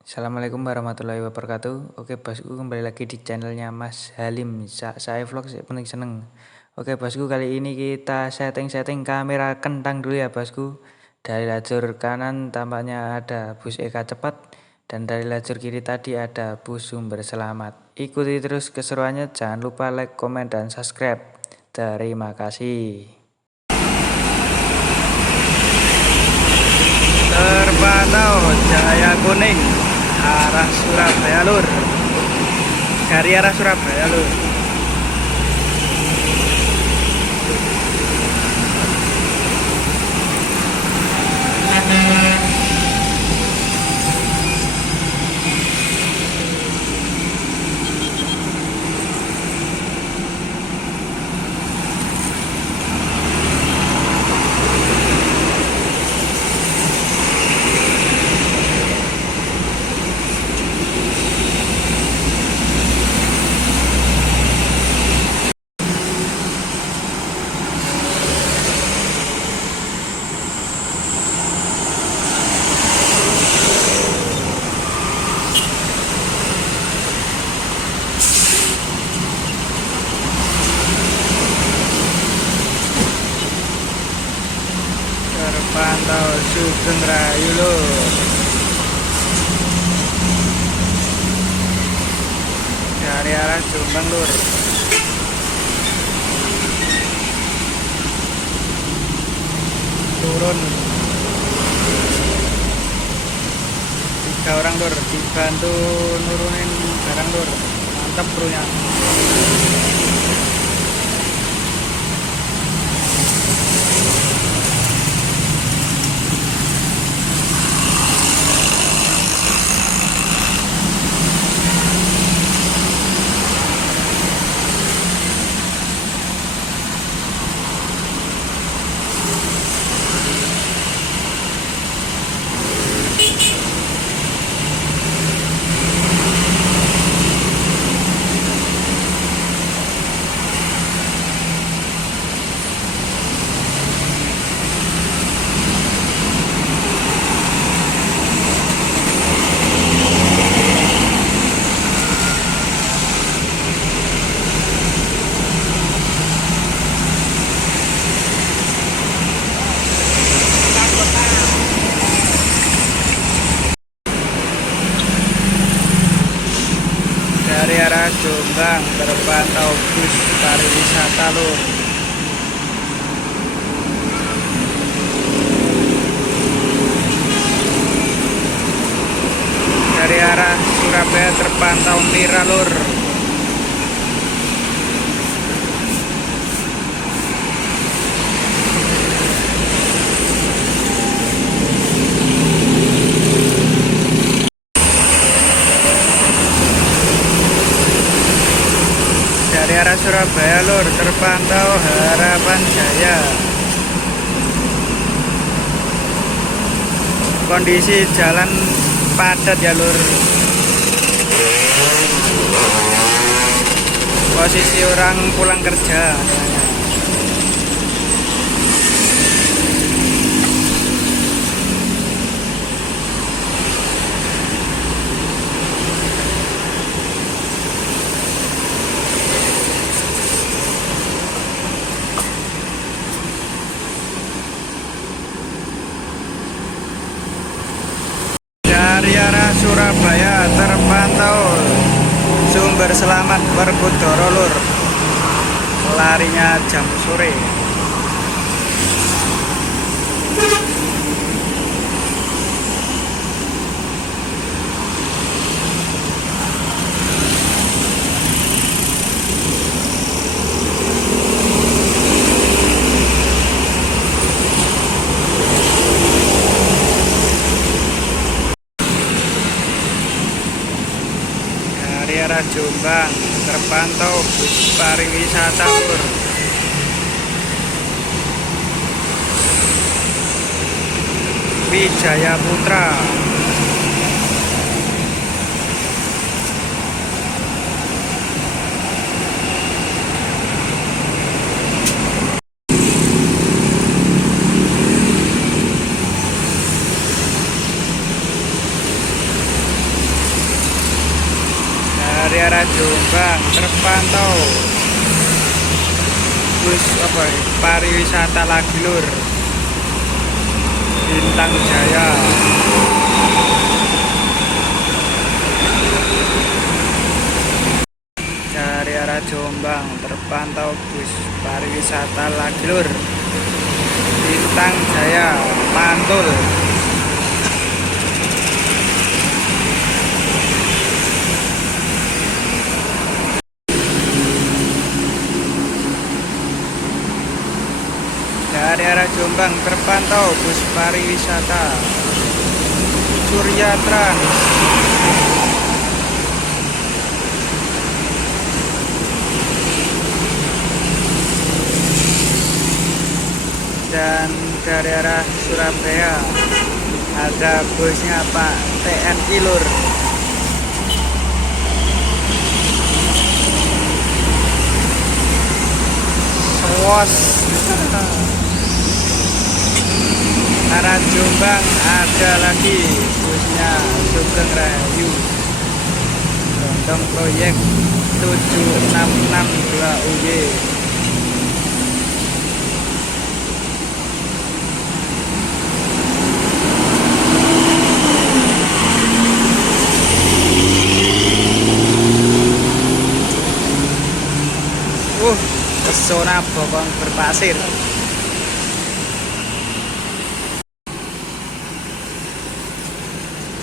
Assalamualaikum warahmatullahi wabarakatuh. Oke bosku, kembali lagi di channelnya Mas Halim. Saya vlog penting seneng. Oke bosku, kali ini kita setting kamera kentang dulu ya bosku. Dari lajur kanan tampaknya ada bus Eka cepat, dan dari lajur kiri tadi ada bus sumber selamat. Ikuti terus keseruannya, jangan lupa like, komen, dan subscribe. Terima kasih. Terpantau Jaya Kuning arah Surabaya Lur, dari arah Surabaya Lur. Terpantau Sugeng Rayu Lur, dari arah Jombang Lur. Turun 3 orang Lur, dibantu nurunin barang Lur. Mantap krunya. Dari arah Jombang terpantau bus pariwisata Lur. Dari arah Surabaya terpantau Mira Lur. Dari arah Surabaya Lur terpantau Harapan Jaya. Kondisi jalan padat ya Lur. Posisi orang pulang kerja. Dari arah Surabaya terpantau Sumber Selamat Werkudara Lur. Larinya jam sore. Dari arah Jombang terpantau bus pariwisata Lur. Wijaya Putra. arah Jombang terpantau bus pariwisata lagi lur Bintang Jaya. Dari arah Jombang terpantau bus pariwisata lagi lur Bintang Jaya Mantul. Dari arah Jombang terpantau bus pariwisata Surya Trans. Dan dari arah Surabaya ada busnya Pak TNI lur. Sewos. Arah Jombang ada lagi busnya Sugeng Rahayu Gondong proyek 7662 UY. Pesona Bokong berpasir.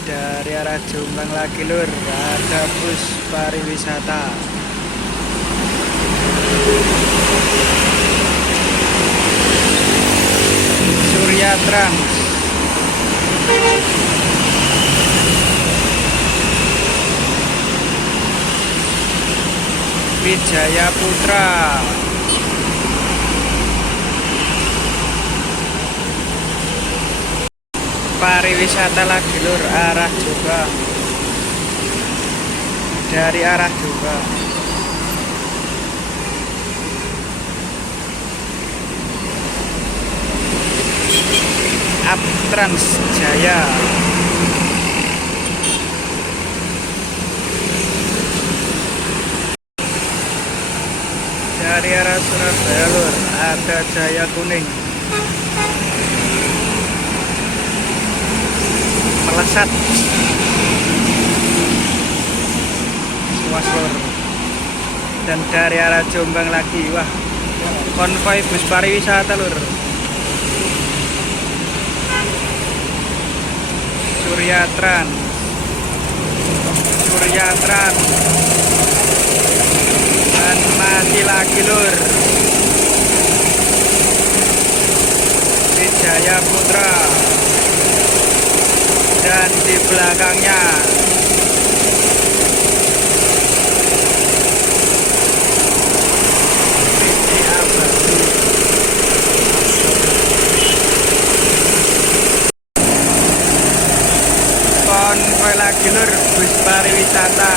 Dari arah Jombang lagi lur ada bus pariwisata Surya Trans. Wijaya Putra. Pariwisata lagi lur arah Jombang. Dari arah Jombang Trans Jaya. Dari arah Surabaya lur ada Jaya Kuning melesat Suas lur. Dan dari arah Jombang lagi wah konvoi bus pariwisata lur Surya Trans dan masih lagi lur Wijaya Putra. Dan di belakangnya konvoi lagi lur bus pariwisata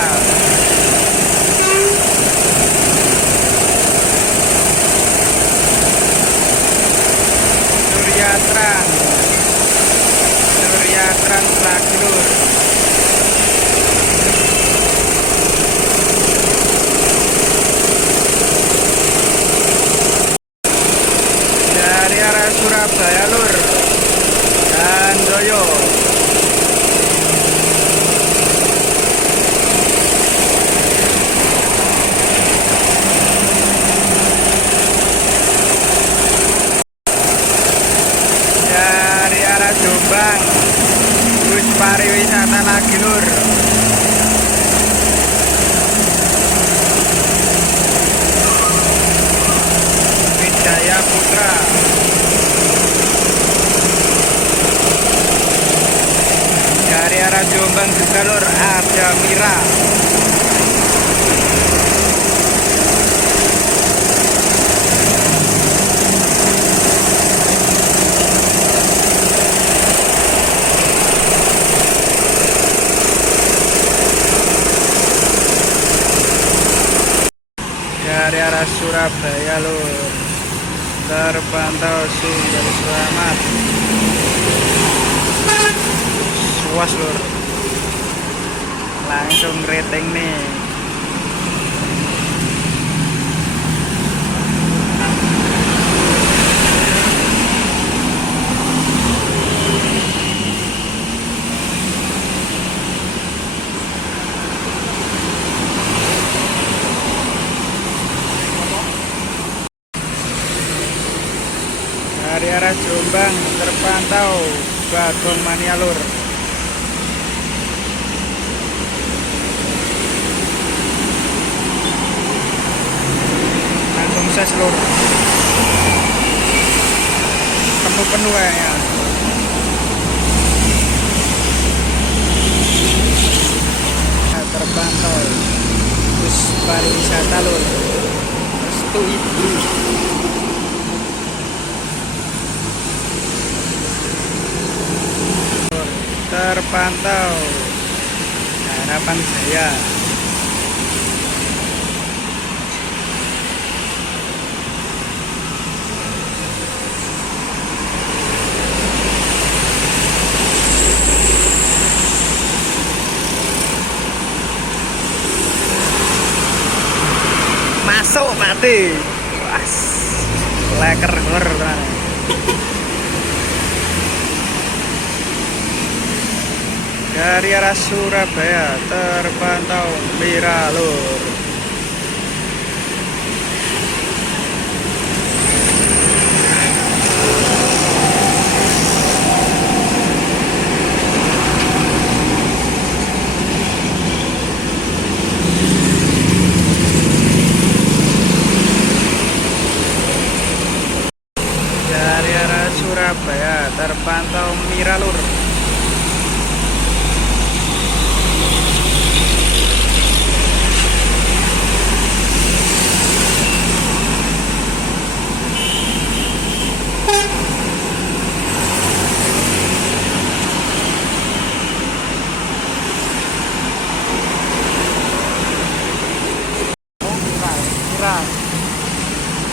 Surya Trans lagi lur. Dari arah Surabaya lur dan Doyo. Dari arah Jombang bus pariwisata lagi lur Wijaya Putra. Dari arah Jombang juga lur ada Mira. Dari arah Surabaya lur terpantau Sumber Selamat Suas lur langsung rating nih terpantau Bagong Mania lur. Langsung ses lur. Penuh-penuh kayaknya. Terpantau bus pariwisata lur. Restu Ibu. Terpantau Harapan Jaya. Masuk mati. Was. Leker lur. Dari arah Surabaya terpantau Mira lur. Dari arah Surabaya terpantau Mira lur.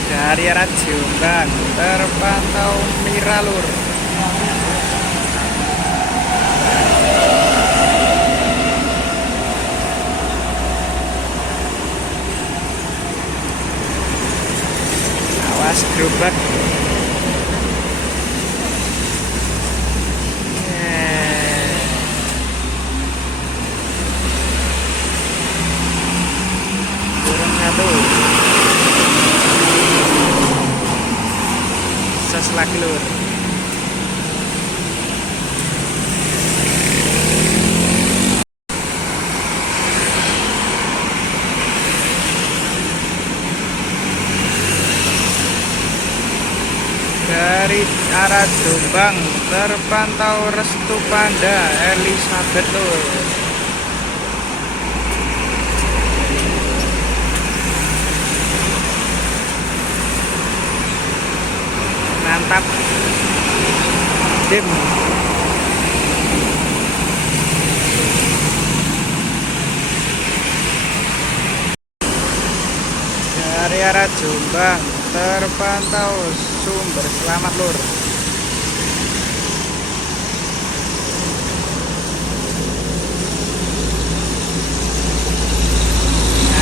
Dari arah Jombang terpantau Mira lur. Awas gerobak. Turun satu. Ses lagi lur. Dari arah Jombang terpantau Restu Panda Elizabeth lur. Mantap. Dim. Dari arah Jombang terpantau Sumber Selamat lur.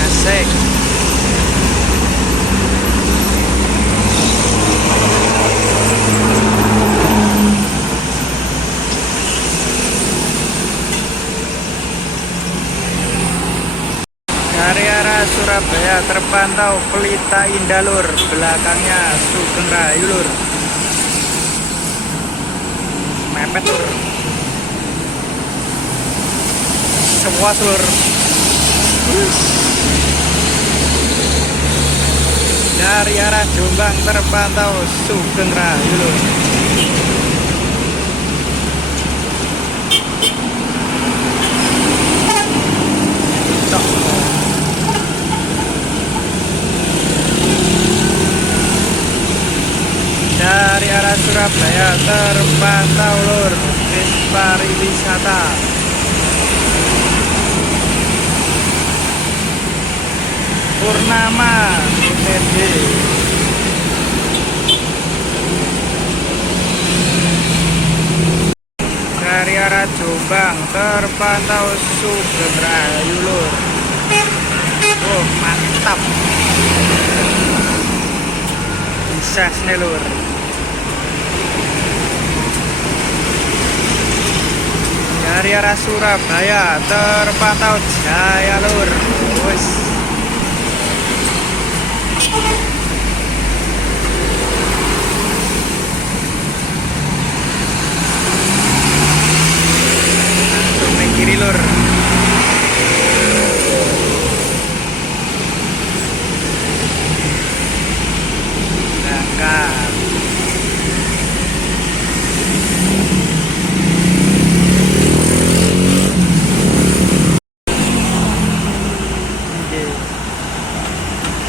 Asik. Dari arah Surabaya terpantau Pelita Indah lur. Belakangnya Sugeng Rahayu lur. Mepet lur. Sewas lur. Dari arah Jombang terpantau Sugeng Rahayu lur. Dari arah Surabaya terpantau lur bis pariwisata. Purnama UTD. Dari arah Jombang terpantau Sugeng Rahayu lur. Oh mantap. Bisa lur. Dari arah Surabaya terpantau Jaya lur. Wes. kiri lur. Berangkat.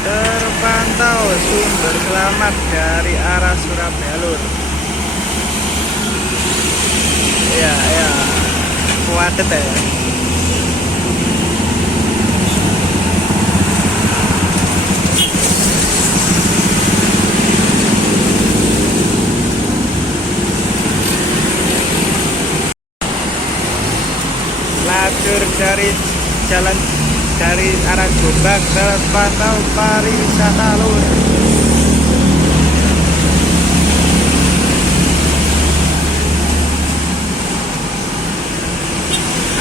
Terpantau sumber selamat dari arah Surabaya lur. Ya kuadet ya. Lajur dari jalan dari arah Jombang terpantau pariwisata lur.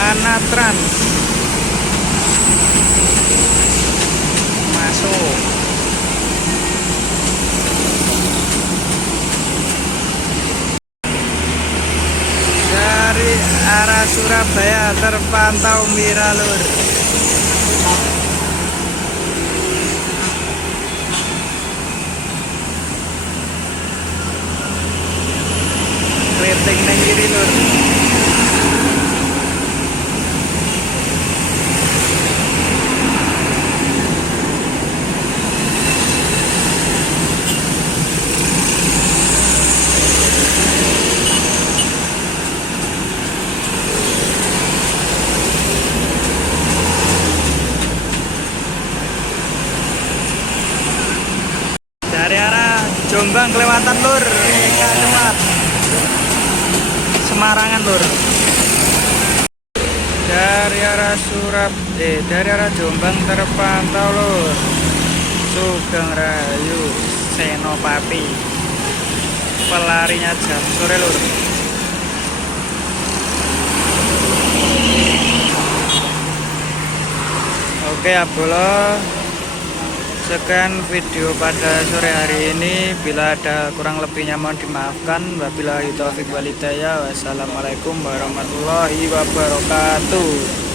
Anatrans masuk. Dari arah Surabaya terpantau Mira lur. Keriting nang kiri lur. Dari arah Jombang kelewatan lur, Kacamata Semarangan lur. Dari arah Jombang terpantau lur, Sugeng Rahayu Senopati, pelarinya jam sore lur. Oke Abolo, sekian video pada sore hari ini. Bila ada kurang lebihnya mohon dimaafkan. Wabillahi taufiq walhidayah. Wassalamualaikum warahmatullahi wabarakatuh.